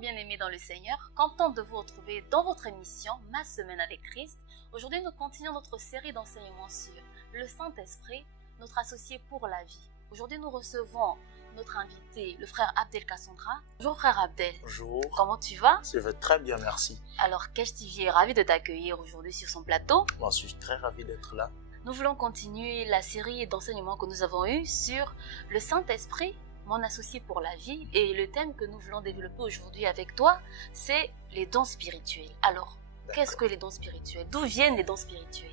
bien-aimés dans le Seigneur, contente de vous retrouver dans votre émission Ma Semaine avec Christ. Aujourd'hui, nous continuons notre série d'enseignements sur le Saint-Esprit, notre associé pour la vie. Aujourd'hui, nous recevons notre invité, le frère Abdel Cassandra. Bonjour frère Abdel. Bonjour. Comment tu vas? Je vais très bien, merci. Alors, Kesh TV est ravi de t'accueillir aujourd'hui sur son plateau. Moi, je suis très ravi d'être là. Nous voulons continuer la série d'enseignements que nous avons eue sur le Saint-Esprit, mon associé pour la vie, et le thème que nous voulons développer aujourd'hui avec toi, c'est les dons spirituels. Alors, qu'est-ce que les dons spirituels? D'où viennent les dons spirituels?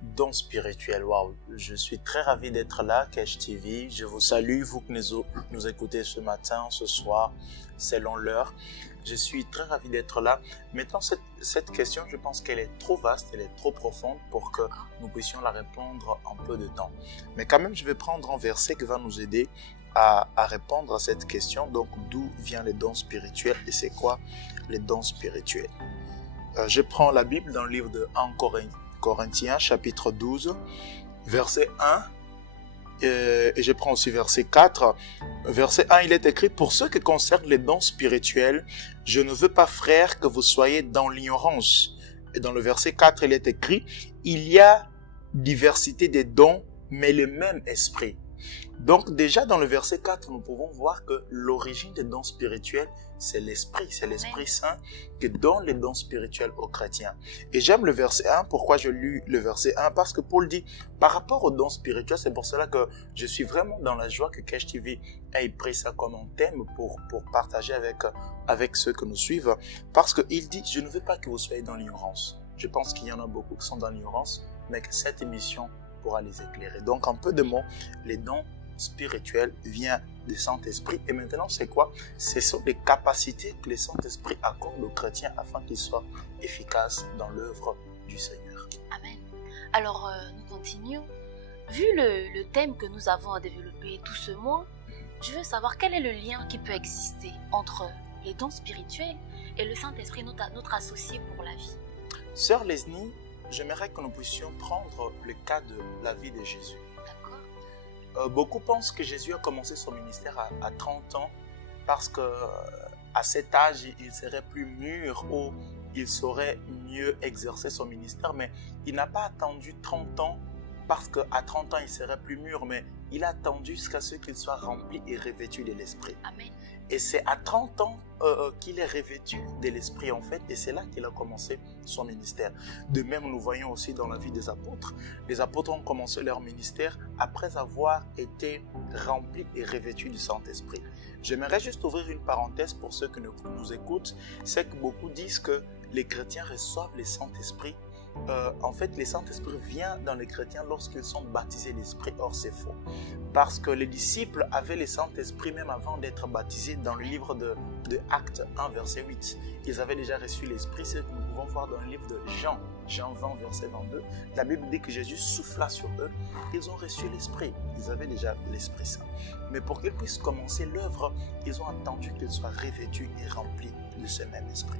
Dons spirituels, waouh. Je suis très ravi d'être là, Kesh TV. Je vous salue, vous qui nous écoutez ce matin, ce soir, selon l'heure. Je suis très ravi d'être là. Maintenant, cette question, je pense qu'elle est trop vaste, elle est trop profonde pour que nous puissions la répondre en peu de temps. Mais quand même, je vais prendre un verset qui va nous aider à répondre à cette question. Donc, d'où viennent les dons spirituels et c'est quoi les dons spirituels? Je prends la Bible dans le livre de 1 Corinthiens, chapitre 12, verset 1. Et je prends aussi verset 4. Verset 1, il est écrit: pour ce qui concerne les dons spirituels, je ne veux pas, frères, que vous soyez dans l'ignorance. Et dans le verset 4, il est écrit: il y a diversité des dons, mais le même esprit. Donc déjà dans le verset 4, nous pouvons voir que l'origine des dons spirituels, c'est l'Esprit Saint qui donne les dons spirituels aux chrétiens. Et j'aime le verset 1. Pourquoi je lis le verset 1? Parce que Paul dit, par rapport aux dons spirituels, c'est pour cela que je suis vraiment dans la joie que Kesh TV ait pris ça comme un thème pour partager avec ceux que nous suivent. Parce qu'il dit, je ne veux pas que vous soyez dans l'ignorance. Je pense qu'il y en a beaucoup qui sont dans l'ignorance, mais que cette émission pourra les éclairer. Donc en peu de mots, les dons spirituels viennent du Saint-Esprit. Et maintenant, c'est quoi? Ce sont des capacités que le Saint-Esprit accorde aux chrétiens afin qu'ils soient efficaces dans l'œuvre du Seigneur. Amen. Alors, nous continuons. Vu le thème que nous avons à développer tout ce mois, je veux savoir quel est le lien qui peut exister entre les dons spirituels et le Saint-Esprit, notre associé pour la vie. Sœur Leslie, j'aimerais que nous puissions prendre le cas de la vie de Jésus. Beaucoup pensent que Jésus a commencé son ministère à 30 ans parce qu'à cet âge, il serait plus mûr ou il saurait mieux exercer son ministère. Mais il n'a pas attendu 30 ans parce qu'à 30 ans, il serait plus mûr, mais il a attendu jusqu'à ce qu'il soit rempli et revêtu de l'Esprit. Amen. Et c'est à 30 ans qu'il est revêtu de l'Esprit en fait, et c'est là qu'il a commencé son ministère. De même, nous voyons aussi dans la vie des apôtres. Les apôtres ont commencé leur ministère après avoir été remplis et revêtus du Saint-Esprit. J'aimerais juste ouvrir une parenthèse pour ceux qui nous écoutent. C'est que beaucoup disent que les chrétiens reçoivent le Saint-Esprit. En fait, le Saint-Esprit vient dans les chrétiens lorsqu'ils sont baptisés l'Esprit. Or, c'est faux. Parce que les disciples avaient le Saint-Esprit même avant d'être baptisés. Dans le livre de Actes 1, verset 8, ils avaient déjà reçu l'Esprit. C'est ce que nous pouvons voir dans le livre de Jean 20, verset 22. La Bible dit que Jésus souffla sur eux. Ils ont reçu l'Esprit. Ils avaient déjà l'Esprit Saint. Mais pour qu'ils puissent commencer l'œuvre, ils ont attendu qu'ils soient revêtus et remplis de ce même esprit.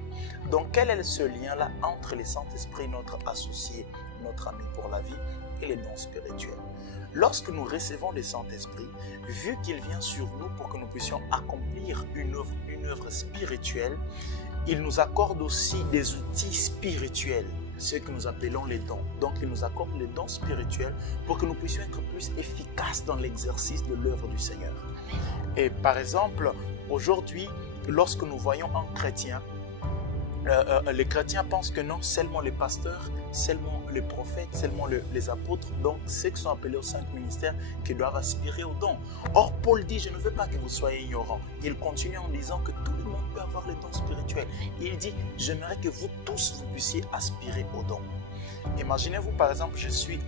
Donc quel est ce lien-là entre le Saint-Esprit, notre associé, notre ami pour la vie, et les dons spirituels? Lorsque nous recevons le Saint-Esprit, vu qu'il vient sur nous pour que nous puissions accomplir une œuvre spirituelle, il nous accorde aussi des outils spirituels, ce que nous appelons les dons. Donc il nous accorde les dons spirituels pour que nous puissions être plus efficaces dans l'exercice de l'œuvre du Seigneur. Et par exemple, aujourd'hui, lorsque nous voyons un chrétien, les chrétiens pensent que non, seulement les pasteurs, seulement les prophètes, seulement les apôtres, donc ceux qui sont appelés aux 5 ministères, qui doivent aspirer aux dons. Or, Paul dit, je ne veux pas que vous soyez ignorants. Il continue en disant que tout le monde peut avoir les dons spirituels. Il dit, j'aimerais que vous tous, vous puissiez aspirer aux dons. Imaginez-vous, par exemple, je suis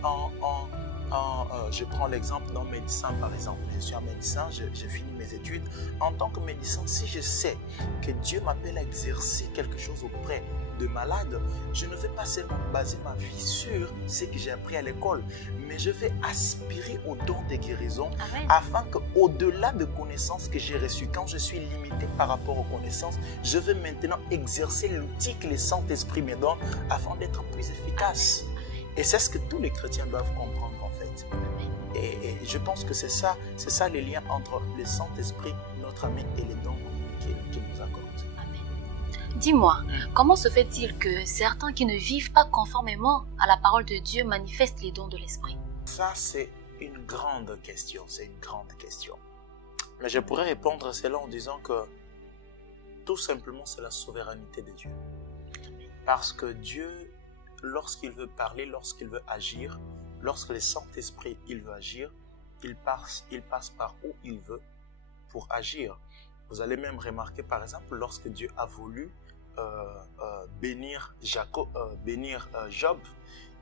je prends l'exemple d'un médecin, par exemple. Je suis un médecin, j'ai fini mes études. En tant que médecin, si je sais que Dieu m'appelle à exercer quelque chose auprès de malades, je ne vais pas seulement baser ma vie sur ce que j'ai appris à l'école, mais je vais aspirer au don de guérison. Amen. Afin qu'au-delà des connaissances que j'ai reçues, quand je suis limité par rapport aux connaissances, je vais maintenant exercer l'outil que le Saint-Esprit me donne afin d'être plus efficace. Et c'est ce que tous les chrétiens doivent comprendre en fait. Et je pense que c'est ça le lien entre le Saint-Esprit, notre ami, et les dons qu'il nous accorde. Amen. Dis-moi, comment se fait-il que certains qui ne vivent pas conformément à la parole de Dieu manifestent les dons de l'Esprit? Ça, c'est une grande question. C'est une grande question. Mais je pourrais répondre à cela en disant que tout simplement, c'est la souveraineté de Dieu. Parce que Dieu, lorsqu'il veut parler, lorsqu'il veut agir, lorsque le Saint-Esprit il veut agir, il passe par où il veut pour agir. Vous allez même remarquer, par exemple, lorsque Dieu a voulu bénir Job,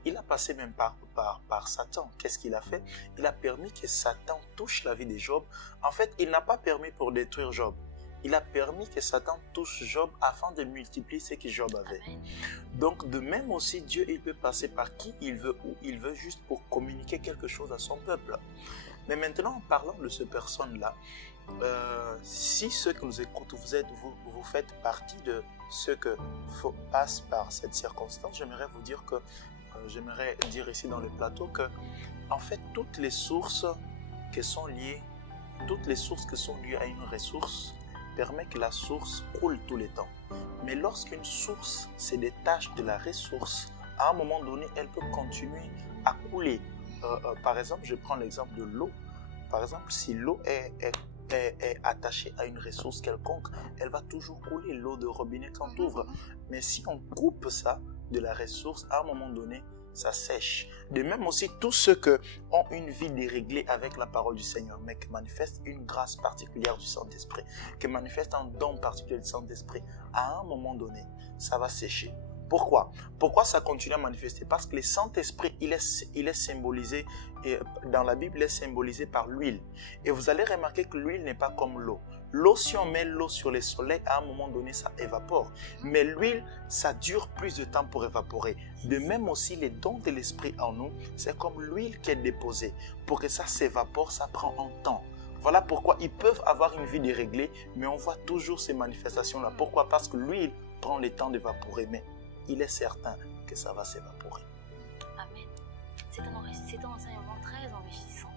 il a passé même par Satan. Qu'est-ce qu'il a fait? Il a permis que Satan touche la vie de Job. En fait, il n'a pas permis pour détruire Job. Il a permis que Satan touche Job afin de multiplier ce que Job avait. Donc, de même aussi, Dieu, il peut passer par qui il veut, où il veut, juste pour communiquer quelque chose à son peuple. Mais maintenant, en parlant de ces personnes-là, si ceux qui nous écoutent, vous faites partie de ceux qui passent par cette circonstance, j'aimerais vous dire que, j'aimerais dire ici dans le plateau que, en fait, toutes les sources qui sont liées à une ressource, permet que la source coule tout le temps. Mais lorsqu'une source se détache de la ressource, à un moment donné, elle peut continuer à couler. Par exemple, je prends l'exemple de l'eau. Par exemple, si l'eau est attachée à une ressource quelconque, elle va toujours couler, l'eau de robinet quand on ouvre. Mais si on coupe ça de la ressource, à un moment donné, ça sèche. De même aussi, tous ceux qui ont une vie déréglée avec la parole du Seigneur, mais qui manifestent une grâce particulière du Saint-Esprit, qui manifestent un don particulier du Saint-Esprit, à un moment donné, ça va sécher. Pourquoi? Pourquoi ça continue à manifester? Parce que le Saint-Esprit, il est symbolisé, et dans la Bible, il est symbolisé par l'huile. Et vous allez remarquer que l'huile n'est pas comme l'eau. L'eau, si on met l'eau sur le soleil, à un moment donné, ça évapore. Mais l'huile, ça dure plus de temps pour évaporer. De même aussi, les dons de l'Esprit en nous, c'est comme l'huile qui est déposée. Pour que ça s'évapore, ça prend un temps. Voilà pourquoi ils peuvent avoir une vie déréglée, mais on voit toujours ces manifestations-là. Pourquoi? Parce que l'huile prend le temps d'évaporer, mais il est certain que ça va s'évaporer. Amen. C'est un enseignement très enrichissant.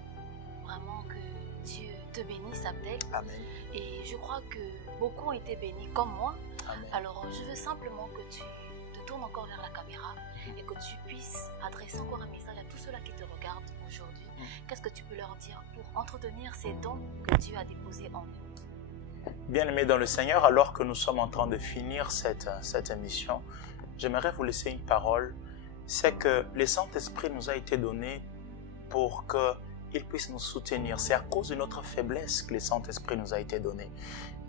Vraiment que Dieu te bénisse, Abdel. Amen. Et je crois que beaucoup ont été bénis comme moi. Amen. Alors, je veux simplement que tu te tournes encore vers la caméra et que tu puisses adresser encore un message à tous ceux-là qui te regardent aujourd'hui. Qu'est-ce que tu peux leur dire pour entretenir ces dons que Dieu a déposés en eux? Bien-aimés dans le Seigneur, alors que nous sommes en train de finir cette émission, j'aimerais vous laisser une parole. C'est que le Saint-Esprit nous a été donné pour qu'il puisse nous soutenir. C'est à cause de notre faiblesse que le Saint-Esprit nous a été donné.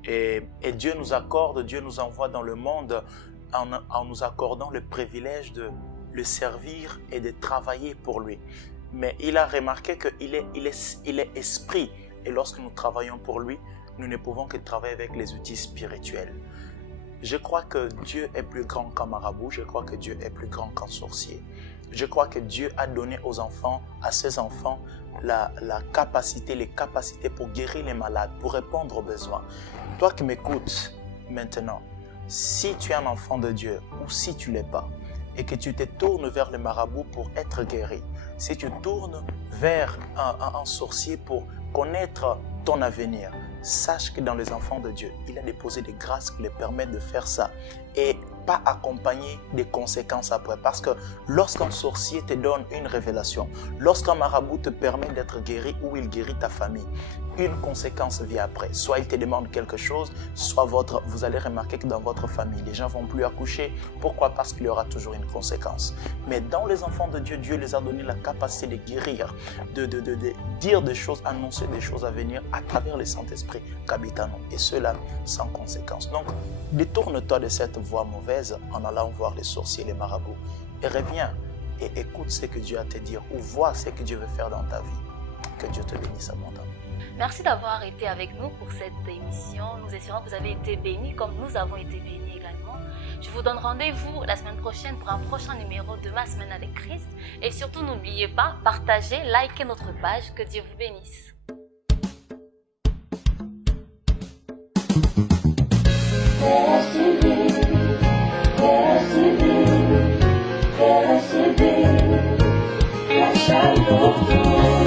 Et Dieu nous accorde, Dieu nous envoie dans le monde en nous accordant le privilège de le servir et de travailler pour lui. Mais il a remarqué qu'il est esprit. Et lorsque nous travaillons pour lui, nous ne pouvons que travailler avec les outils spirituels. Je crois que Dieu est plus grand qu'un marabout. Je crois que Dieu est plus grand qu'un sorcier. Je crois que Dieu a donné aux enfants, à ses enfants, les capacités pour guérir les malades, pour répondre aux besoins. Toi qui m'écoutes maintenant, si tu es un enfant de Dieu ou si tu ne l'es pas, et que tu te tournes vers le marabout pour être guéri, si tu tournes vers un sorcier pour connaître ton avenir, sache que dans les enfants de Dieu, il a déposé des grâces qui les permettent de faire ça et pas accompagner des conséquences après. Parce que lorsqu'un sorcier te donne une révélation, lorsqu'un marabout te permet d'être guéri ou il guérit ta famille, une conséquence vient après. Soit il te demande quelque chose, soit vous allez remarquer que dans votre famille, les gens ne vont plus accoucher. Pourquoi? Parce qu'il y aura toujours une conséquence. Mais dans les enfants de Dieu, Dieu les a donné la capacité de guérir, de dire des choses, annoncer des choses à venir à travers le Saint-Esprit qu'habite en nous. Et cela sans conséquence. Donc, détourne-toi de cette voie mauvaise en allant voir les sorciers, les marabouts. Et reviens et écoute ce que Dieu a à te dire ou vois ce que Dieu veut faire dans ta vie. Que Dieu te bénisse abondamment. Merci d'avoir été avec nous pour cette émission. Nous espérons que vous avez été bénis comme nous avons été bénis également. Je vous donne rendez-vous la semaine prochaine pour un prochain numéro de Ma Semaine avec Christ. Et surtout, n'oubliez pas, partagez, likez notre page. Que Dieu vous bénisse. Quero se ver,